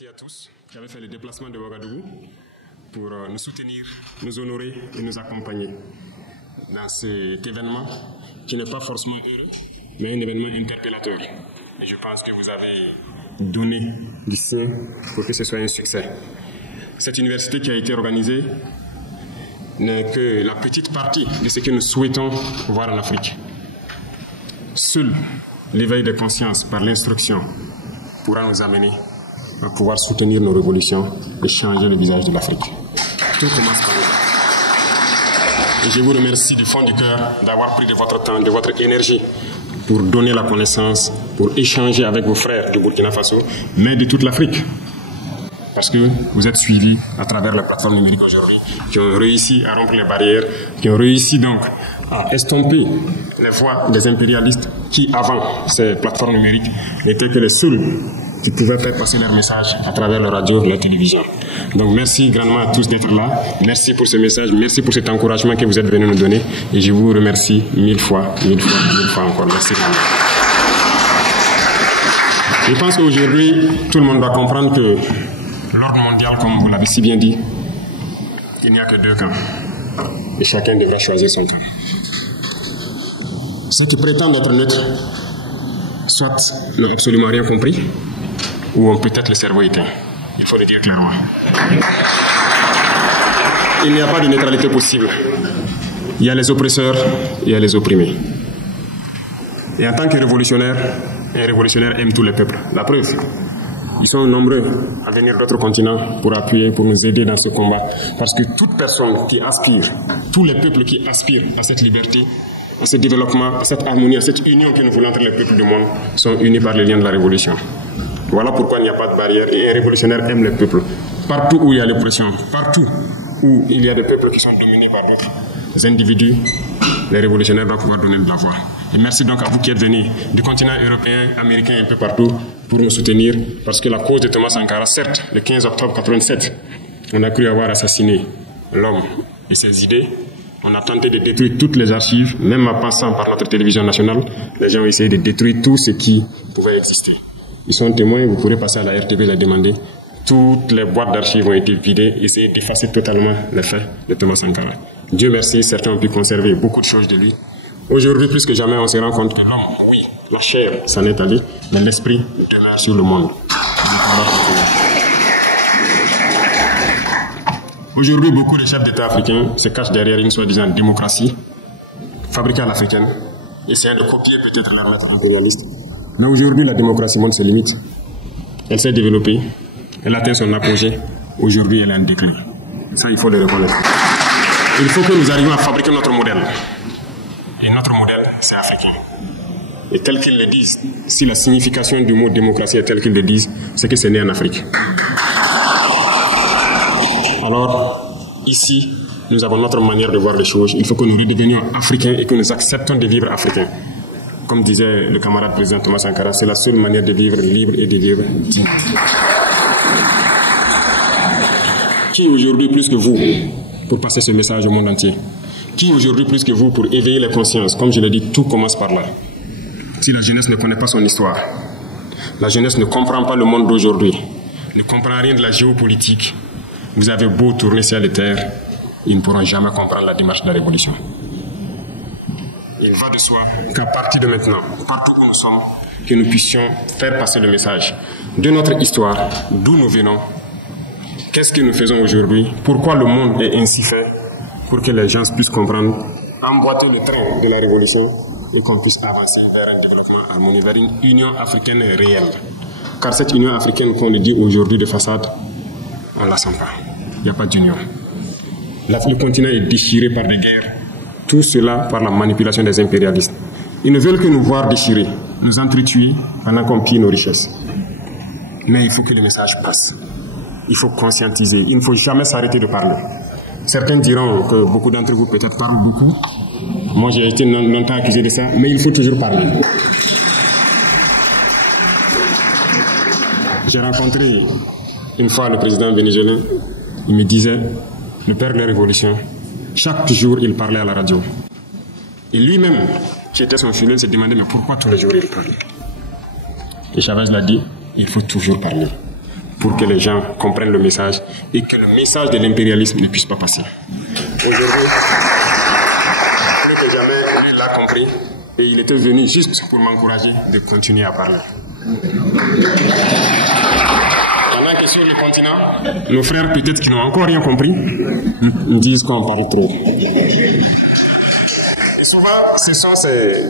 Merci à tous qui avez fait le déplacement de Ouagadougou pour nous soutenir, nous honorer et nous accompagner dans cet événement qui n'est pas forcément heureux, mais un événement interpellateur. Et je pense que vous avez donné du sien pour que ce soit un succès. Cette université qui a été organisée n'est que la petite partie de ce que nous souhaitons voir en Afrique. Seul l'éveil de conscience par l'instruction pourra nous amener à pouvoir soutenir nos révolutions et changer le visage de l'Afrique. Tout commence par nous. Et je vous remercie du fond du cœur d'avoir pris de votre temps, de votre énergie pour donner la connaissance, pour échanger avec vos frères du Burkina Faso, mais de toute l'Afrique. Parce que vous êtes suivis à travers les plateformes numériques aujourd'hui, qui ont réussi à rompre les barrières, qui ont réussi donc à estomper les voix des impérialistes qui, avant ces plateformes numériques, n'étaient que les seuls qui pouvaient faire passer leur message à travers la radio et la télévision. Donc merci grandement à tous d'être là. Merci pour ce message, merci pour cet encouragement que vous êtes venus nous donner. Et je vous remercie mille fois encore. Merci grandement. Je pense qu'aujourd'hui, tout le monde doit comprendre que l'ordre mondial, comme vous l'avez si bien dit, il n'y a que deux camps. Et chacun devra choisir son camp. Ceux qui prétendent être neutres, soit n'ont absolument rien compris, ou ont peut-être le cerveau éteint. Il faut le dire clairement. Il n'y a pas de neutralité possible. Il y a les oppresseurs et il y a les opprimés. Et en tant que révolutionnaire, un révolutionnaire aime tous les peuples. La preuve, ils sont nombreux à venir d'autres continents pour appuyer, pour nous aider dans ce combat. Parce que toute personne qui aspire, tous les peuples qui aspirent à cette liberté, à ce développement, à cette harmonie, à cette union que nous voulons entre les peuples du monde, sont unis par les liens de la révolution. Voilà pourquoi il n'y a pas de barrière et un révolutionnaire aime les peuples. Partout où il y a l'oppression, partout où il y a des peuples qui sont dominés par d'autres individus, les révolutionnaires doivent pouvoir donner de la voix. Et merci donc à vous qui êtes venus du continent européen, américain, un peu partout, pour nous soutenir, parce que la cause de Thomas Sankara, certes, le 15 octobre 1987, on a cru avoir assassiné l'homme et ses idées. On a tenté de détruire toutes les archives, même en passant par notre télévision nationale, les gens ont essayé de détruire tout ce qui pouvait exister. Ils sont témoins, vous pourrez passer à la RTV la demander. Toutes les boîtes d'archives ont été vidées, essayer d'effacer totalement les faits de Thomas Sankara. Dieu merci, certains ont pu conserver beaucoup de choses de lui. Aujourd'hui, plus que jamais, on se rend compte que l'homme, oui, la chair s'en est allée, mais l'esprit demeure sur le monde. Aujourd'hui, beaucoup de chefs d'État africains se cachent derrière une soi-disant démocratie, fabriquée à l'africaine, essayant de copier peut-être leur maître impérialiste. Mais aujourd'hui, la démocratie montre ses limites. Elle s'est développée, elle atteint son apogée. Aujourd'hui, elle est en déclin. Ça, il faut le reconnaître. Il faut que nous arrivions à fabriquer notre modèle. Et notre modèle, c'est africain. Et tel qu'ils le disent, si la signification du mot démocratie est telle qu'ils le disent, c'est que c'est né en Afrique. Alors, ici, nous avons notre manière de voir les choses. Il faut que nous redevenions africains et que nous acceptons de vivre africains. Comme disait le camarade président Thomas Sankara, c'est la seule manière de vivre libre et de vivre digne. Qui aujourd'hui plus que vous pour passer ce message au monde entier? Qui aujourd'hui plus que vous pour éveiller les consciences? Comme je l'ai dit, tout commence par là. Si la jeunesse ne connaît pas son histoire, la jeunesse ne comprend pas le monde d'aujourd'hui, ne comprend rien de la géopolitique, vous avez beau tourner ciel et terre, ils ne pourront jamais comprendre la démarche de la révolution. Il va de soi qu'à partir de maintenant, partout où nous sommes, que nous puissions faire passer le message de notre histoire, d'où nous venons, qu'est-ce que nous faisons aujourd'hui, pourquoi le monde est ainsi fait, pour que les gens puissent comprendre, emboîter le train de la révolution et qu'on puisse avancer vers un développement harmonieux, vers une union africaine réelle. Car cette union africaine qu'on dit aujourd'hui de façade, on ne la sent pas. Il n'y a pas d'union. Le continent est déchiré par des guerres. Tout cela par la manipulation des impérialistes. Ils ne veulent que nous voir déchirer, nous entretuer pendant qu'on pille nos richesses. Mais il faut que le message passe. Il faut conscientiser. Il ne faut jamais s'arrêter de parler. Certains diront que beaucoup d'entre vous peut-être parlent beaucoup. Moi j'ai été longtemps accusé de ça, mais il faut toujours parler. J'ai rencontré une fois le président vénézuélien. Il me disait, le père de la révolution, chaque jour, il parlait à la radio. Et lui-même, qui était son fidèle, se demandait, mais pourquoi tous les jours il parlait? Et Chavez l'a dit, il faut toujours parler. pour que les gens comprennent le message et que le message de l'impérialisme ne puisse pas passer. Aujourd'hui, plus que jamais, il l'a compris et il était venu juste pour m'encourager de continuer à parler. Pendant que sur le continent, nos frères peut-être qui n'ont encore rien compris, nous disent qu'on parle trop. Et souvent, ce sont ces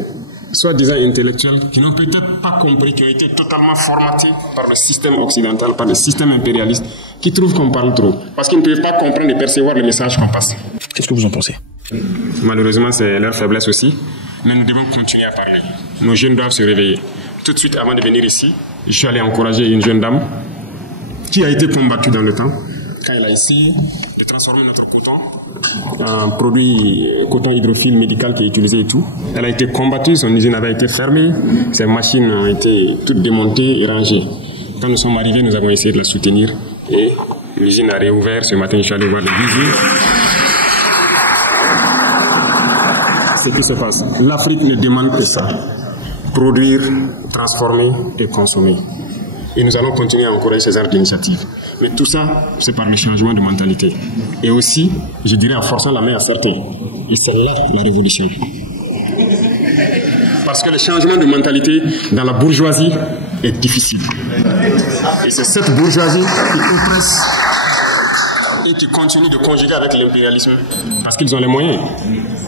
soi-disant intellectuels qui n'ont peut-être pas compris, qui ont été totalement formatés par le système occidental, par le système impérialiste, qui trouvent qu'on parle trop. Parce qu'ils ne peuvent pas comprendre et percevoir le message qu'on passe. Qu'est-ce que vous en pensez? Malheureusement, c'est leur faiblesse aussi. Mais nous devons continuer à parler. Nos jeunes doivent se réveiller. Tout de suite, avant de venir ici, je suis allé encourager une jeune dame qui a été combattue dans le temps, quand elle a essayé de transformer notre coton en produit coton hydrophile médical qui est utilisé et tout. Elle a été combattue, son usine avait été fermée, ses machines ont été toutes démontées et rangées. Quand nous sommes arrivés, nous avons essayé de la soutenir et l'usine a réouvert. Ce matin, je suis allé voir le visite. Ce qui se passe, l'Afrique ne demande que ça: produire, transformer et consommer. Et nous allons continuer à encourager ces genres d'initiatives. Mais tout ça, c'est par le changement de mentalité. Et aussi, je dirais, en forçant la main à certains. Et c'est là la révolution. Parce que le changement de mentalité dans la bourgeoisie est difficile. Et c'est cette bourgeoisie qui oppresse et qui continue de conjuguer avec l'impérialisme parce qu'ils ont les moyens.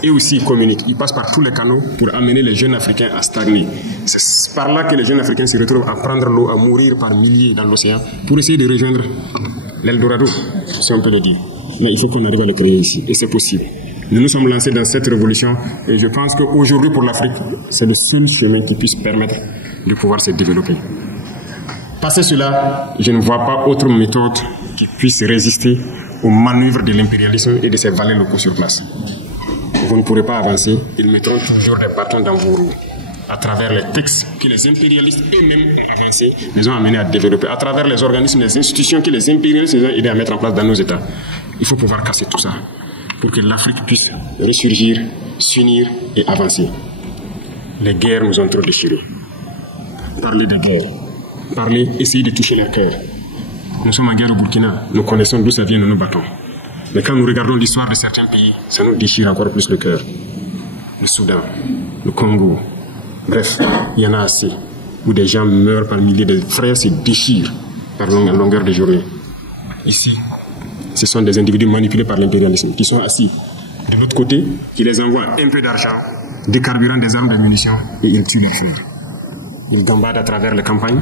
Et aussi, ils communiquent. Ils passent par tous les canaux pour amener les jeunes Africains à stagner. C'est par là que les jeunes Africains se retrouvent à prendre l'eau, à mourir par milliers dans l'océan pour essayer de rejoindre l'Eldorado, si on peut le dire. Mais il faut qu'on arrive à le créer ici. Et c'est possible. Nous nous sommes lancés dans cette révolution et je pense qu'aujourd'hui, pour l'Afrique, c'est le seul chemin qui puisse permettre de pouvoir se développer. Passé cela, je ne vois pas autre méthode qui puisse résister aux manœuvres de l'impérialisme et de ses valets locaux sur place. Vous ne pourrez pas avancer, ils mettront toujours des bâtons dans vos roues. À travers les textes que les impérialistes eux-mêmes ont avancés, les ont amenés à développer, à travers les organismes, les institutions que les impérialistes ont aidés à mettre en place dans nos États. Il faut pouvoir casser tout ça pour que l'Afrique puisse ressurgir, s'unir et avancer. Les guerres nous ont trop déchirés. Parler de guerre, parler, essayer de toucher leur cœur. Nous sommes en guerre au Burkina, nous connaissons d'où ça vient, nous nous battons. Mais quand nous regardons l'histoire de certains pays, ça nous déchire encore plus le cœur. Le Soudan, le Congo, bref, il y en a assez. Où des gens meurent par milliers, de frères se déchirent par longueur de journée. Ici, ce sont des individus manipulés par l'impérialisme qui sont assis de l'autre côté, qui les envoient un peu d'argent, des carburants, des armes, des munitions, et ils tuent leurs frères. Ils gambadent à travers les campagnes,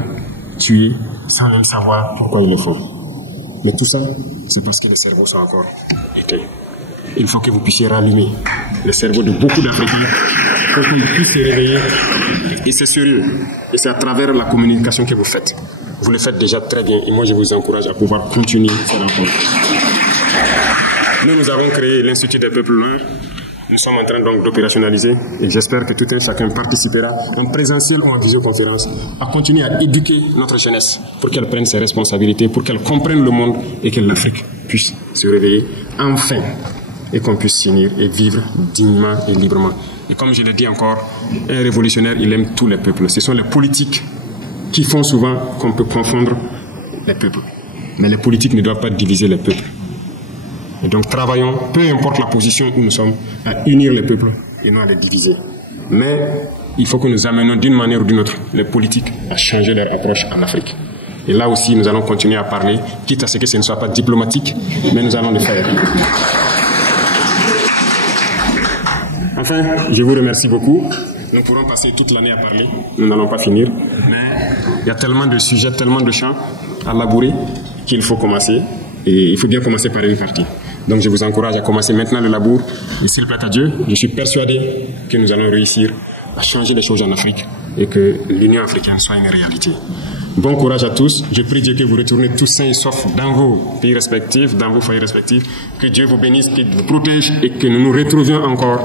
tués, sans même savoir pourquoi ils le font. Mais tout ça, c'est parce que les cerveaux sont encore éteints. Il faut que vous puissiez rallumer le cerveau de beaucoup d'Africains pour qu'on puisse se réveiller. Et c'est sérieux. Et c'est à travers la communication que vous faites. Vous le faites déjà très bien. Et moi, je vous encourage à pouvoir continuer cette rencontre. Nous avons créé l'Institut des peuples noirs. Nous sommes en train donc d'opérationnaliser et j'espère que tout un chacun participera en présentiel ou en visioconférence à continuer à éduquer notre jeunesse pour qu'elle prenne ses responsabilités, pour qu'elle comprenne le monde et que l'Afrique puisse se réveiller enfin et qu'on puisse s'unir et vivre dignement et librement. Et comme je l'ai dit encore, un révolutionnaire, il aime tous les peuples. Ce sont les politiques qui font souvent qu'on peut confondre les peuples. Mais les politiques ne doivent pas diviser les peuples. Et donc travaillons, peu importe la position où nous sommes, à unir les peuples et non à les diviser. Mais il faut que nous amenions d'une manière ou d'une autre les politiques à changer leur approche en Afrique. Et là aussi, nous allons continuer à parler, quitte à ce que ce ne soit pas diplomatique, mais nous allons le faire. Enfin, je vous remercie beaucoup. Nous pourrons passer toute l'année à parler, nous n'allons pas finir. Mais il y a tellement de sujets, tellement de champs à labourer qu'il faut commencer. Et il faut bien commencer par une partie. Donc je vous encourage à commencer maintenant le labour. Et s'il plaît à Dieu, je suis persuadé que nous allons réussir à changer les choses en Afrique et que l'Union africaine soit une réalité. Bon courage à tous. Je prie Dieu que vous retournez tous sains et saufs dans vos pays respectifs, dans vos foyers respectifs. Que Dieu vous bénisse, qu'il vous protège et que nous nous retrouvions encore.